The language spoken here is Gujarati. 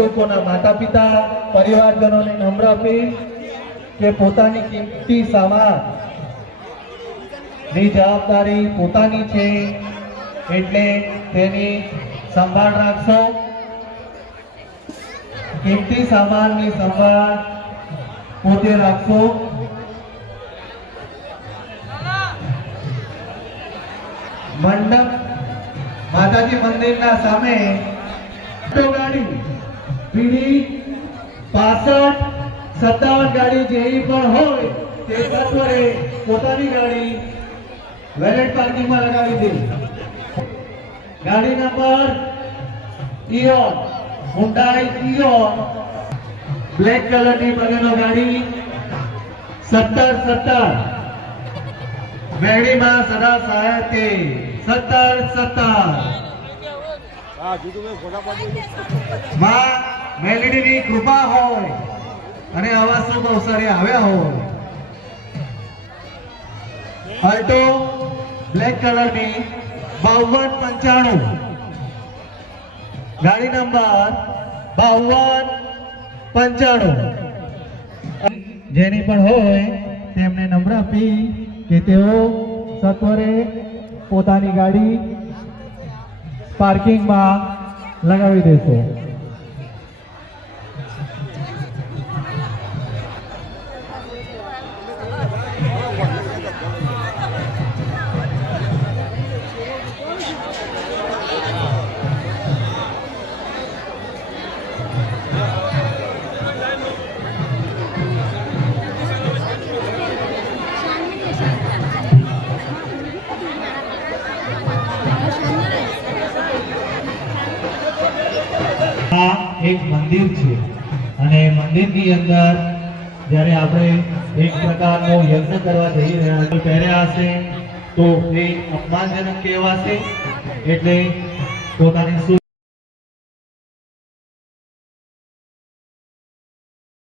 બાળકોના માતા પિતા પરિવારજનોને નમ્ર અપીલ કે પોતાની કિંમતી સામાનની જવાબદારી પોતાની છે, એટલે તેની સંભાળ રાખશો। કિંમતી સામાનની સંભાળ પોતે રાખશો। મંડપ માતાજી મંદિરના સામે ગાડી પીડી 65-57 ગાડી જેવી પણ હોય તે સત્વરે પોતાની ગાડી વેલેટ પાર્કિંગમાં લગાવી દે। ગાડી નંબર ઇયોન હુન્ડાઈ ઇયોન બ્લેક કલરની બનેલો ગાડી 17-17 મેળીમાં સદા સહાય તે 17-17 માં મેલડીની કૃપા હોય અને આવા શુભ અવસરે આવ્યા હોય। અલ્ટો બ્લેક કલરની 52-95 ગાડી નંબર 52-95 જેની પણ હોય તેમને નમ્ર અપીલ કે તેઓ સત્વરે પોતાની ગાડી પાર્કિંગમાં લગાવી દેશો। આ એક મંદિર છે અને મંદિરની અંદર જ્યારે આપણે એક પ્રકારનો યજ્ઞ કરવા જઈ રહ્યા છીએ પહેર્યા હશે તો એ અપમાનજનક કહેવાશે, એટલે પોતાની